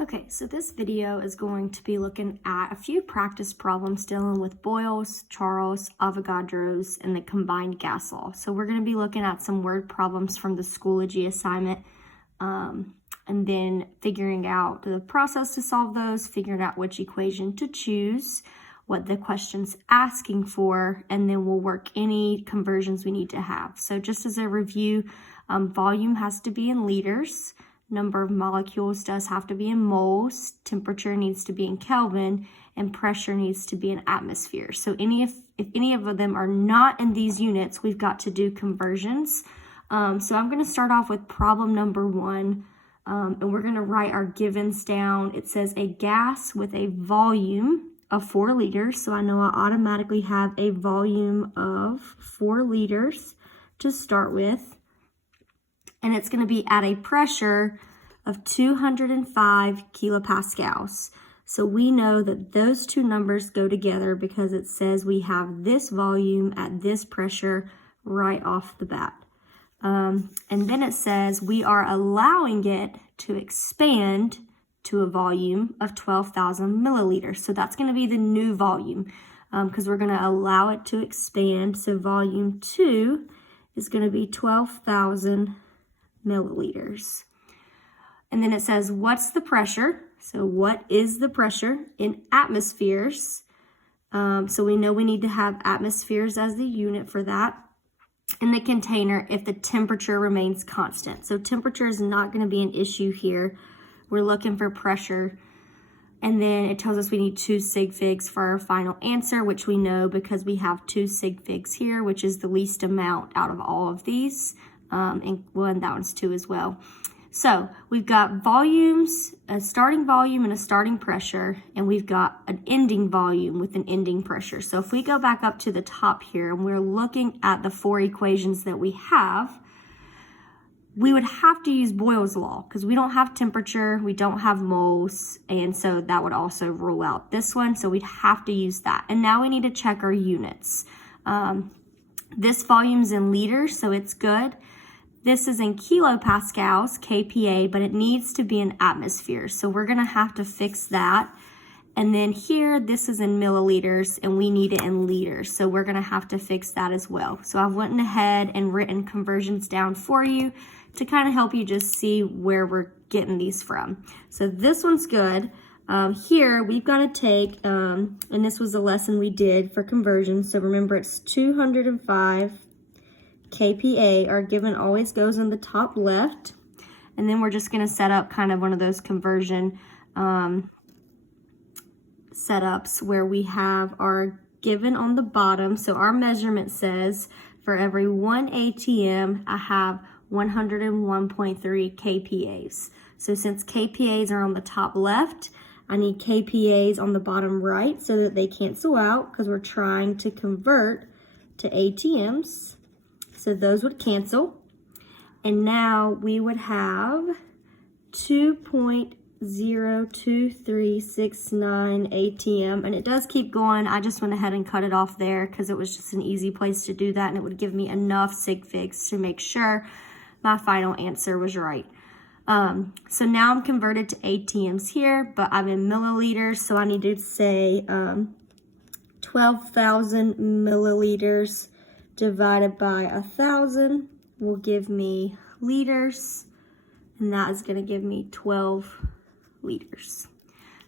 Okay, so this video is going to be looking at a few practice problems dealing with Boyle's, Charles, Avogadro's, and the combined gas law. So we're going to be looking at some word problems from the Schoology assignment, and then figuring out the process to solve those, figuring out which equation to choose, what the question's asking for, and then we'll work any conversions we need to have. So just as a review, volume has to be in liters. Number of molecules does have to be in moles, temperature needs to be in Kelvin, and pressure needs to be in atmosphere. So if any of them are not in these units, we've got to do conversions. So I'm going to start off with problem number 1, and we're going to write our givens down. It says a gas with a volume of 4 liters. So I know I automatically have a volume of 4 liters to start with. And it's going to be at a pressure of 205 kilopascals. So we know that those two numbers go together because it says we have this volume at this pressure right off the bat. And then it says we are allowing it to expand to a volume of 12,000 milliliters. So that's going to be the new volume because we're going to allow it to expand. So volume 2 is going to be 12,000 milliliters. And then it says, what's the pressure? So what is the pressure in atmospheres? So we know we need to have atmospheres as the unit for that. In the container, if the temperature remains constant. So temperature is not going to be an issue here. We're looking for pressure. And then it tells us we need 2 sig figs for our final answer, which we know because we have 2 sig figs here, which is the least amount out of all of these. And that one's 2 as well. So we've got volumes, a starting volume and a starting pressure, and we've got an ending volume with an ending pressure. So if we go back up to the top here and we're looking at the 4 equations that we have, we would have to use Boyle's law because we don't have temperature, we don't have moles, and so that would also rule out this one. So we'd have to use that. And now we need to check our units. This volume's in liters, so it's good. This is in kilopascals, kPa, but it needs to be in atmospheres. So we're going to have to fix that. And then here, this is in milliliters, and we need it in liters. So we're going to have to fix that as well. So I've went ahead and written conversions down for you to kind of help you just see where we're getting these from. So this one's good. Here, we've got to take, and this was a lesson we did for conversion. So remember, it's 205 kPa. Our given always goes in the top left. And then we're just going to set up kind of one of those conversion setups where we have our given on the bottom. So our measurement says for every 1 ATM, I have 101.3 kPas. So since kPas are on the top left, I need kPas on the bottom right so that they cancel out because we're trying to convert to ATMs. So those would cancel. And now we would have 2.02369 ATM. And it does keep going. I just went ahead and cut it off there because it was just an easy place to do that. And it would give me enough sig figs to make sure my final answer was right. So now I'm converted to ATMs here, but I'm in milliliters. So I need to say 12,000 milliliters divided by 1,000 will give me liters, and that is going to give me 12 liters.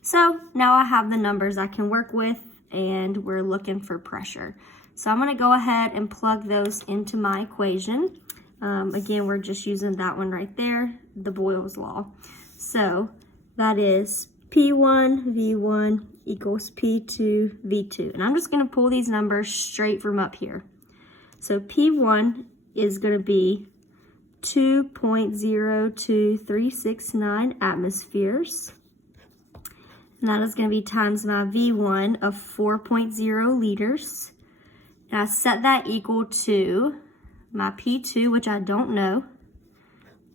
So now I have the numbers I can work with, and we're looking for pressure. So I'm going to go ahead and plug those into my equation. Again, we're just using that one right there, the Boyle's law. So that is P1 V1 equals P2 V2. And I'm just going to pull these numbers straight from up here. So P1 is going to be 2.02369 atmospheres. And that is going to be times my V1 of 4.0 liters. And I set that equal to my P2, which I don't know,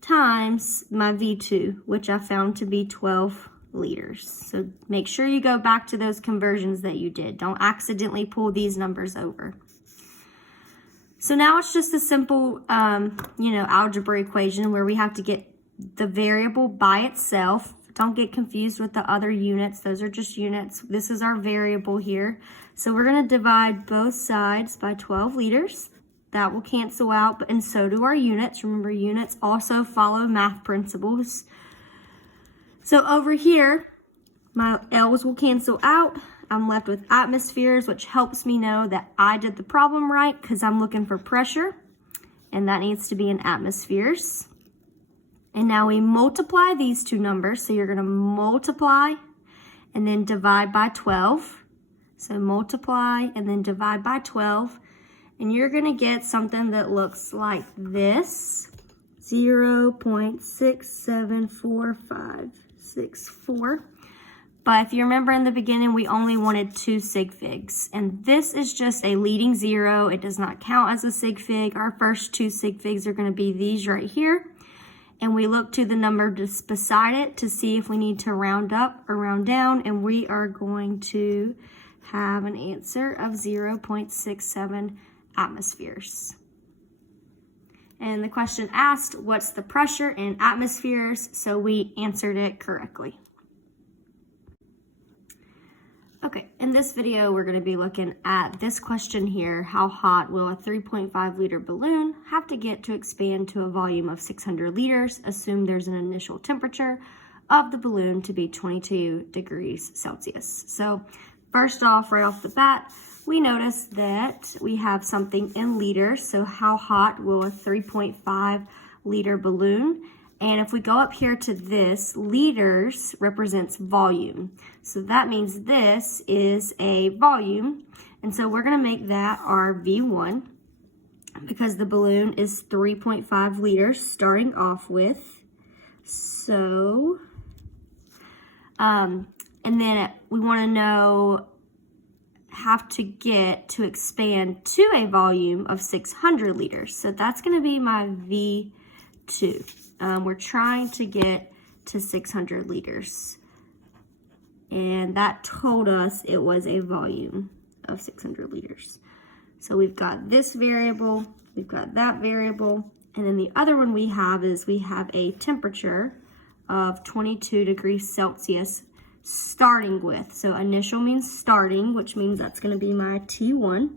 times my V2, which I found to be 12 liters. So make sure you go back to those conversions that you did. Don't accidentally pull these numbers over. So now it's just a simple, algebra equation where we have to get the variable by itself Don't get confused with the other units. Those are just units. This is our variable here. So we're going to divide both sides by 12 liters. That will cancel out, and so do our units. Remember, units also follow math principles. So over here, my L's will cancel out. I'm left with atmospheres, which helps me know that I did the problem right because I'm looking for pressure, and that needs to be in atmospheres. And now we multiply these two numbers. So you're going to multiply and then divide by 12. So multiply and then divide by 12. And you're going to get something that looks like this, 0.674564. But if you remember in the beginning, we only wanted 2 sig figs. And this is just a leading zero. It does not count as a sig fig. Our first 2 sig figs are going to be these right here. And we look to the number just beside it to see if we need to round up or round down. And we are going to have an answer of 0.67 atmospheres. And the question asked, what's the pressure in atmospheres? So we answered it correctly. Okay, in this video, we're going to be looking at this question here. How hot will a 3.5 liter balloon have to get to expand to a volume of 600 liters? Assume there's an initial temperature of the balloon to be 22 degrees Celsius. So first off, right off the bat, we notice that we have something in liters. So how hot will a 3.5 liter balloon? And if we go up here to this, liters represents volume. So that means this is a volume. And so we're going to make that our V1 because the balloon is 3.5 liters starting off with. So, and then we want to know have to get to expand to a volume of 600 liters. So that's going to be my V2. We're trying to get to 600 liters. And that told us it was a volume of 600 liters. So we've got this variable, we've got that variable, and then the other one we have is we have a temperature of 22 degrees Celsius starting with. So initial means starting, which means that's going to be my T1.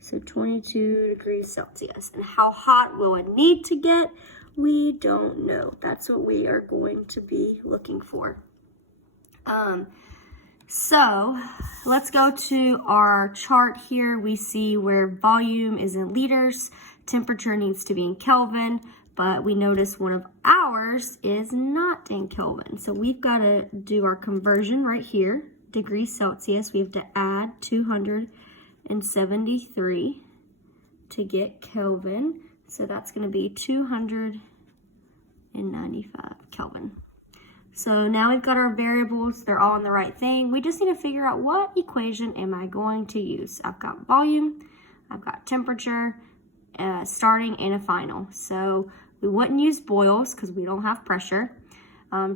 So 22 degrees Celsius. And how hot will it need to get? We don't know. That's what we are going to be looking for. So let's go to our chart here. We see where volume is in liters, temperature needs to be in Kelvin, but we notice one of ours is not in Kelvin. So we've got to do our conversion right here, degrees Celsius. We have to add 273 to get Kelvin. So that's going to be 295 Kelvin. So now we've got our variables. They're all in the right thing. We just need to figure out what equation am I going to use. I've got volume, I've got temperature, starting, and a final. So we wouldn't use Boyle's because we don't have pressure.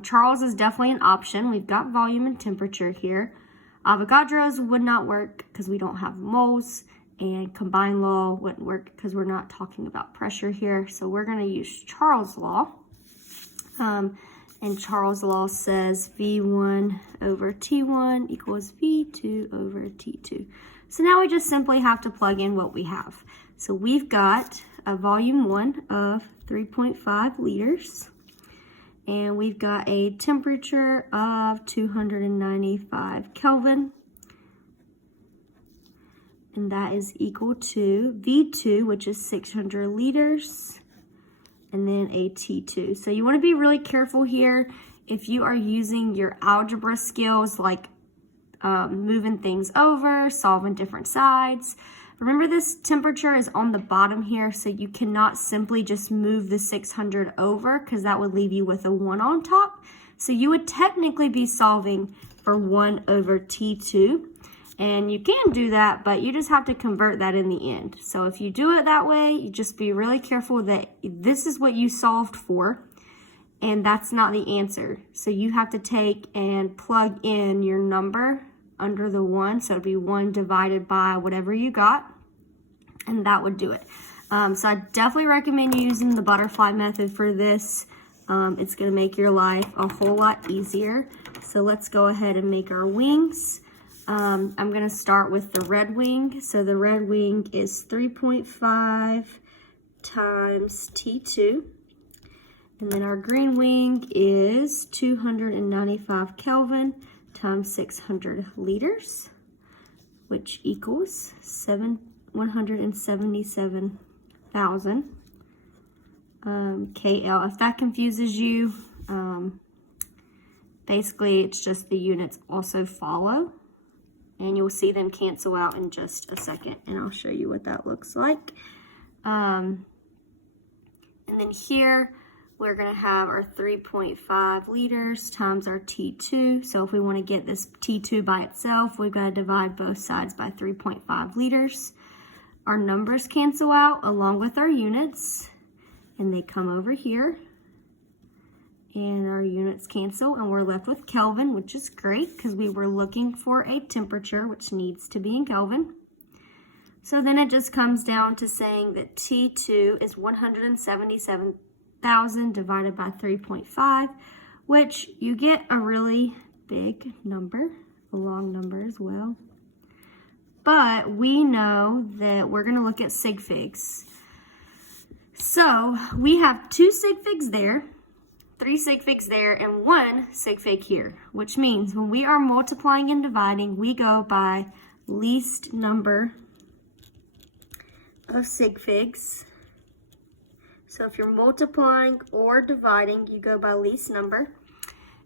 Charles is definitely an option. We've got volume and temperature here. Avogadro's would not work because we don't have moles. And combined law wouldn't work because we're not talking about pressure here. So we're going to use Charles' law. And Charles' law says V1 over T1 equals V2 over T2. So now we just simply have to plug in what we have. So we've got a volume 1 of 3.5 liters. And we've got a temperature of 295 Kelvin. And that is equal to V2, which is 600 liters, and then a T2. So you want to be really careful here if you are using your algebra skills, like moving things over, solving different sides. Remember, this temperature is on the bottom here, so you cannot simply just move the 600 over because that would leave you with a 1 on top. So you would technically be solving for 1 over T2. And you can do that, but you just have to convert that in the end. So if you do it that way, you just be really careful that this is what you solved for, and that's not the answer. So you have to take and plug in your number under the 1. So it'd be 1 divided by whatever you got, and that would do it. So I definitely recommend using the butterfly method for this. it's going to make your life a whole lot easier. So let's go ahead and make our wings. I'm going to start with the red wing. So the red wing is 3.5 times T2. And then our green wing is 295 Kelvin times 600 liters, which equals 177,000 KL. If that confuses you, basically it's just the units also follow, and you'll see them cancel out in just a second, and I'll show you what that looks like. And then here we're going to have our 3.5 liters times our T2. So if we want to get this T2 by itself, we've got to divide both sides by 3.5 liters. Our numbers cancel out along with our units, and they come over here. And our units cancel, and we're left with Kelvin, which is great because we were looking for a temperature, which needs to be in Kelvin. So then it just comes down to saying that T2 is 177,000 divided by 3.5, which you get a really big number, a long number as well. But we know that we're going to look at sig figs. So we have 2 sig figs there, 3 sig figs there, and 1 sig fig here, which means when we are multiplying and dividing, we go by least number of sig figs. So if you're multiplying or dividing, you go by least number.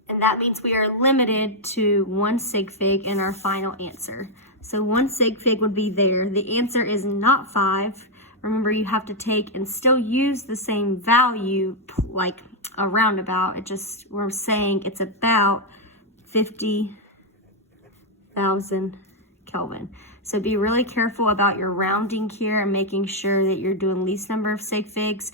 And that means we are limited to 1 sig fig in our final answer. So 1 sig fig would be there. The answer is not 5. Remember, you have to take and still use the same value, like a roundabout. We're saying it's about 50,000 Kelvin. So be really careful about your rounding here and making sure that you're doing least number of sig figs.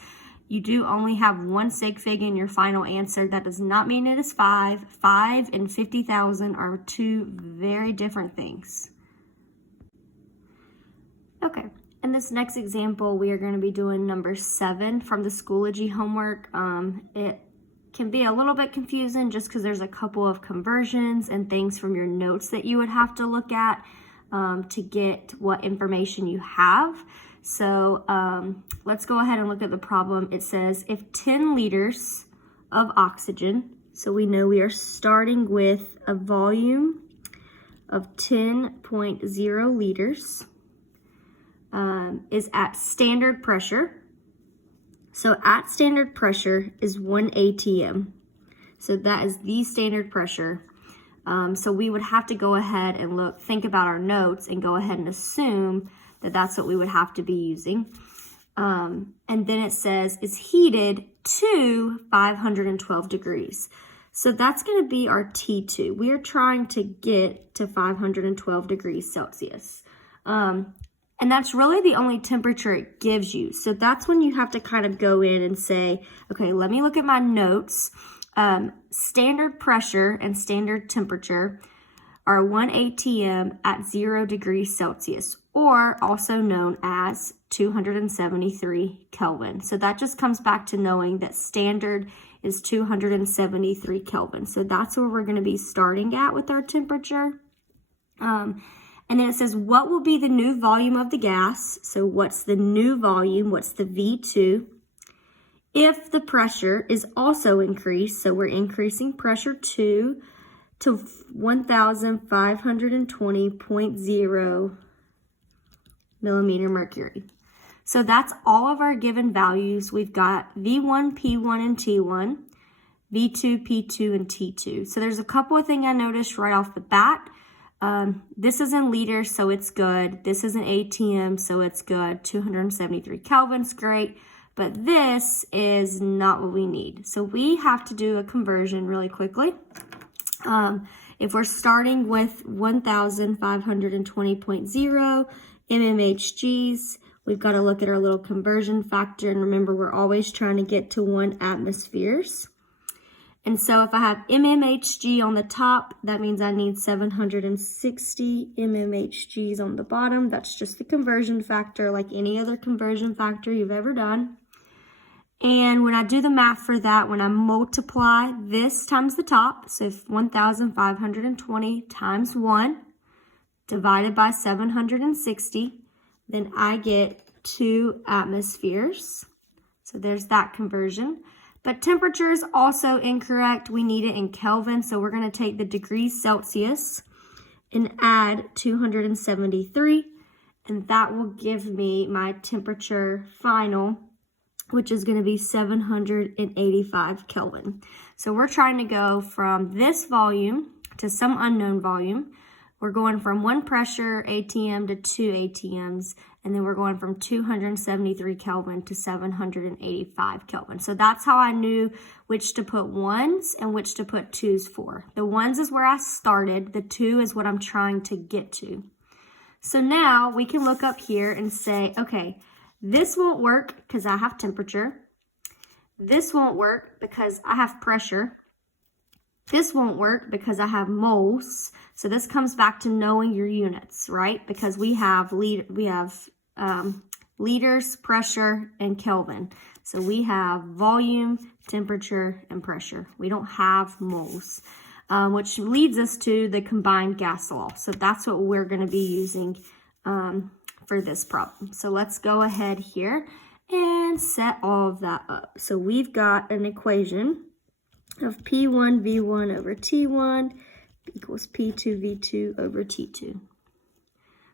You do only have 1 sig fig in your final answer. That does not mean it is 5. 5 and 50,000 are 2 very different things. Okay, in this next example, we are going to be doing number 7 from the Schoology homework. It can be a little bit confusing just because there's a couple of conversions and things from your notes that you would have to look at to get what information you have. So let's go ahead and look at the problem. It says if 10 liters of oxygen, so we know we are starting with a volume of 10.0 liters, is at standard pressure. So at standard pressure is 1 atm. So that is the standard pressure. So we would have to go ahead and think about our notes and go ahead and assume that that's what we would have to be using. And then it says it's heated to 512 degrees. So that's going to be our T2. We are trying to get to 512 degrees Celsius. And that's really the only temperature it gives you. So that's when you have to kind of go in and say, okay, let me look at my notes. Standard pressure and standard temperature are 1 atm at 0 degrees Celsius, or also known as 273 Kelvin. So that just comes back to knowing that standard is 273 Kelvin. So that's where we're going to be starting at with our temperature. And then it says, what will be the new volume of the gas? So what's the new volume? What's the V2? If the pressure is also increased, so we're increasing pressure 2 to 1,520.0 millimeter mercury. So that's all of our given values. We've got V1, P1, and T1, V2, P2, and T2. So there's a couple of things I noticed right off the bat. This is in liters, so it's good. This is in atm, so it's good. 273 Kelvin's great, but this is not what we need. So we have to do a conversion really quickly. If we're starting with 1,520.0 mmHgs, we've got to look at our little conversion factor. And remember, we're always trying to get to 1 atmospheres. And so if I have mmHg on the top, that means I need 760 mmHgs on the bottom. That's just the conversion factor, like any other conversion factor you've ever done. And when I do the math for that, when I multiply this times the top, so 1,520 times 1 divided by 760, then I get 2 atmospheres. So there's that conversion. But temperature is also incorrect. We need it in Kelvin, so we're going to take the degrees Celsius and add 273, and that will give me my temperature final, which is going to be 785 Kelvin. So we're trying to go from this volume to some unknown volume. We're going from 1 pressure ATM to 2 ATMs, and then we're going from 273 Kelvin to 785 Kelvin. So that's how I knew which to put 1s and which to put 2s for. The 1s is where I started. The 2 is what I'm trying to get to. So now we can look up here and say, okay, this won't work because I have temperature. This won't work because I have pressure. This won't work because I have moles. So this comes back to knowing your units, right? Because we have liters, pressure, and Kelvin. So we have volume, temperature, and pressure. We don't have moles, which leads us to the combined gas law. So that's what we're going to be using for this problem. So let's go ahead here and set all of that up. So we've got an equation of P1 V1 over T1 equals P2 V2 over T2.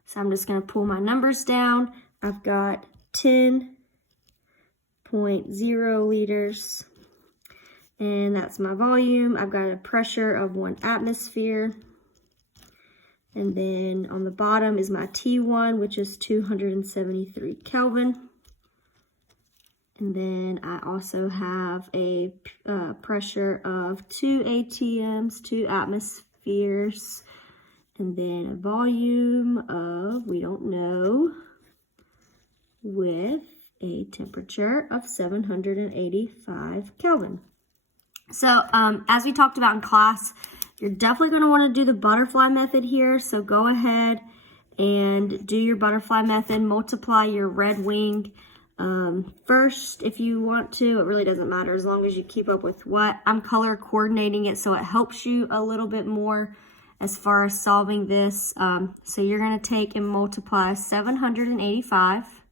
So I'm just going to pull my numbers down. I've got 10.0 liters, and that's my volume. I've got a pressure of 1 atmosphere. And then on the bottom is my T1, which is 273 Kelvin. And then I also have a pressure of 2 ATMs, 2 atmospheres, and then a volume of, we don't know, with a temperature of 785 Kelvin. So as we talked about in class, you're definitely going to want to do the butterfly method here. So go ahead and do your butterfly method, multiply your red wing first if you want to. It really doesn't matter as long as you keep up with what. I'm color coordinating it so it helps you a little bit more as far as solving this. So you're going to take and multiply 785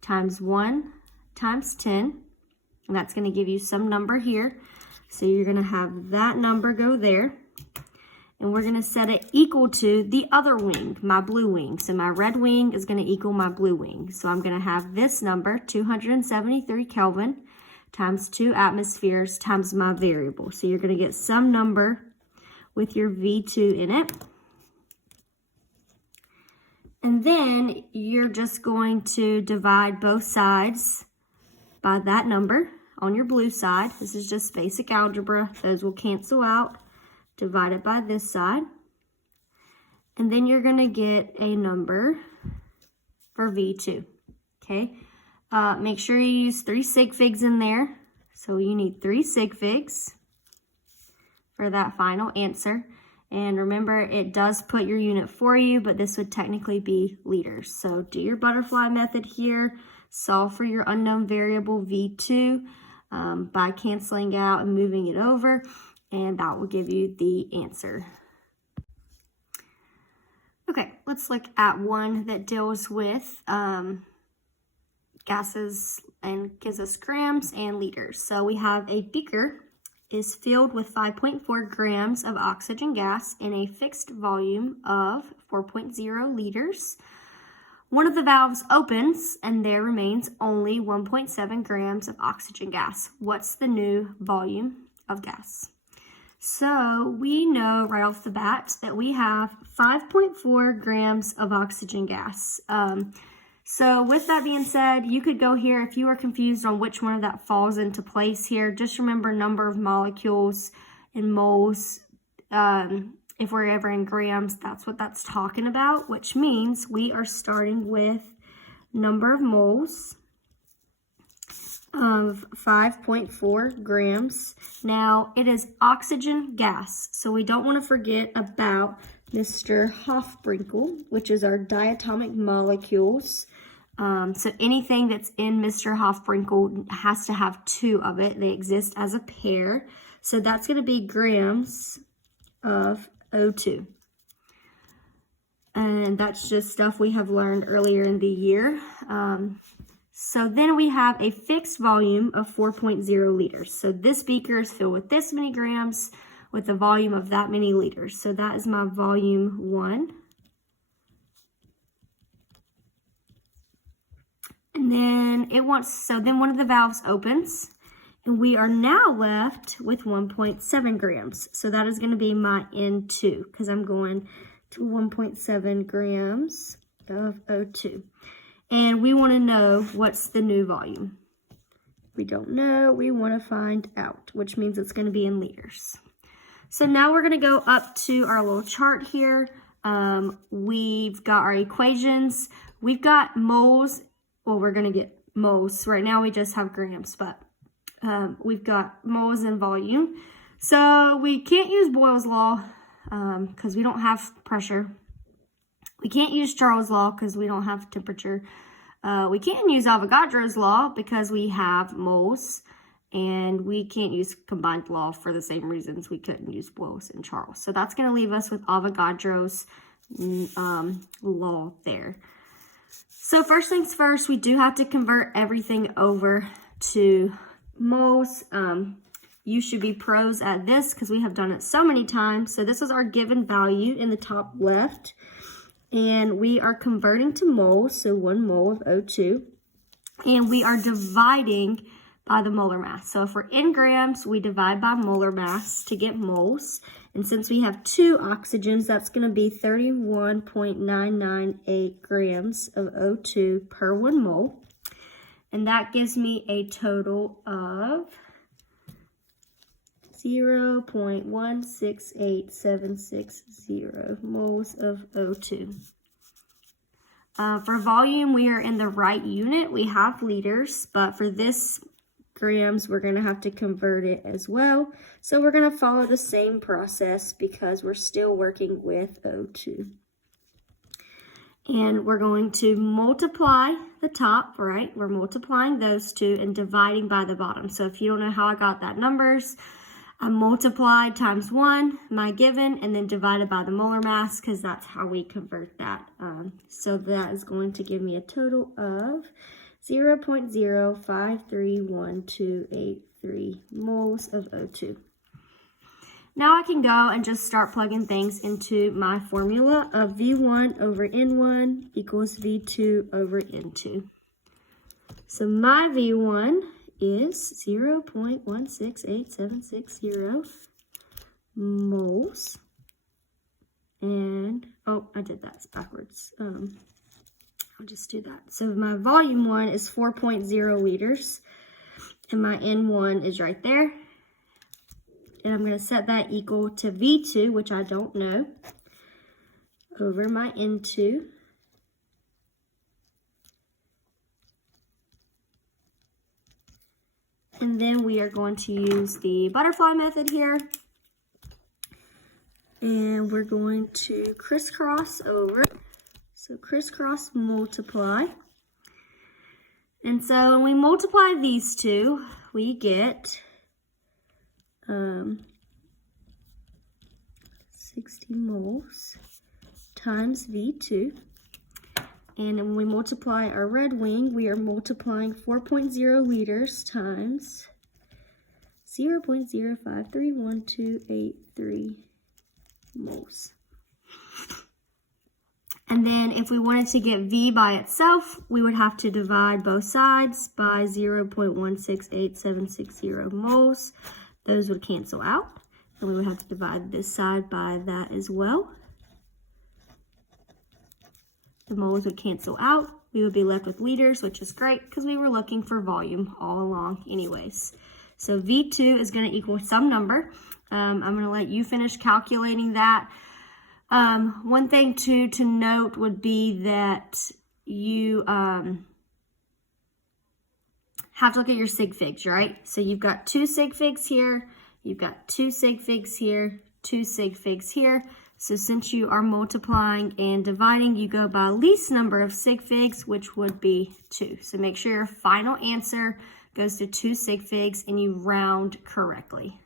times 1 times 10, and that's going to give you some number here. So you're going to have that number go there, and we're going to set it equal to the other wing, my blue wing. So my red wing is going to equal my blue wing. So I'm going to have this number, 273 Kelvin, times 2 atmospheres times my variable. So you're going to get some number with your V2 in it. And then you're just going to divide both sides by that number on your blue side. This is just basic algebra. Those will cancel out. Divide it by this side. And then you're going to get a number for V2. Okay. Make sure you use 3 sig figs in there. So you need 3 sig figs for that final answer. And remember, it does put your unit for you, but this would technically be liters. So do your butterfly method here. Solve for your unknown variable V2 by canceling out and moving it over, and that will give you the answer. Okay, let's look at one that deals with gases and gives us grams and liters. So we have a beaker is filled with 5.4 grams of oxygen gas in a fixed volume of 4.0 liters. One of the valves opens and there remains only 1.7 grams of oxygen gas. What's the new volume of gas? So we know right off the bat that we have 5.4 grams of oxygen gas. So with that being said, you could go here if you are confused on which one of that falls into place here. Just remember number of molecules in moles. If we're ever in grams, that's what that's talking about, which means we are starting with number of moles of 5.4 grams. Now, it is oxygen gas, so we don't want to forget about Mr. Hofbrinkel, which is our diatomic molecules. So anything that's in Mr. Hofbrinkel has to have 2 of it. They exist as a pair. So that's going to be grams of O2. And that's just stuff we have learned earlier in the year. So then we have a fixed volume of 4.0 liters. So this beaker is filled with this many grams with a volume of that many liters. So that is my volume 1. And then then one of the valves opens, and we are now left with 1.7 grams. So that is going to be my N2, because I'm going to 1.7 grams of O2. And we want to know what's the new volume. We don't know, we want to find out, which means it's going to be in liters. So now we're going to go up to our little chart here. We've got our equations. We've got moles. Well, we're going to get moles. Right now we just have grams, but we've got moles and volume. So we can't use Boyle's law because we don't have pressure. We can't use Charles' law because we don't have temperature. We can't use Avogadro's law because we have moles. And we can't use combined law for the same reasons we couldn't use Boyle's and Charles. So that's going to leave us with Avogadro's law there. So first things first, we do have to convert everything over to moles. You should be pros at this because we have done it so many times. So this is our given value in the top left. And we are converting to moles, so 1 mole of O2. And we are dividing by the molar mass. So if we're in grams, we divide by molar mass to get moles. And since we have 2 oxygens, that's going to be 31.998 grams of O2 per 1 mole. And that gives me a total of 0.168760 moles of O2. For volume, we are in the right unit. We have liters, but for this grams, we're going to have to convert it as well. So we're going to follow the same process because we're still working with O2. And we're going to multiply the top, right? We're multiplying those 2 and dividing by the bottom. So if you don't know how I got that numbers, I multiplied times 1, my given, and then divided by the molar mass because that's how we convert that. So that is going to give me a total of 0.053123 moles of O2. Now I can go and just start plugging things into my formula of V1 over N1 equals V2 over N2. So my V1 is 0.168760 moles. And, oh, I did that backwards. I'll just do that. So my volume 1 is 4.0 liters. And my N1 is right there. And I'm going to set that equal to V2, which I don't know, over my N2. And then we are going to use the butterfly method here. And we're going to crisscross over. So crisscross multiply. And so when we multiply these 2, we get 60 moles times V2. And when we multiply our red wing, we are multiplying 4.0 liters times 0.053123 moles. And then if we wanted to get V by itself, we would have to divide both sides by 0.168760 moles. Those would cancel out. And we would have to divide this side by that as well. The moles would cancel out. We would be left with liters, which is great because we were looking for volume all along anyways. So V2 is going to equal some number. I'm going to let you finish calculating that. One thing to note would be that you have to look at your sig figs, right? So you've got 2 sig figs here, you've got 2 sig figs here, 2 sig figs here. So since you are multiplying and dividing, you go by least number of sig figs, which would be 2. So make sure your final answer goes to 2 sig figs and you round correctly.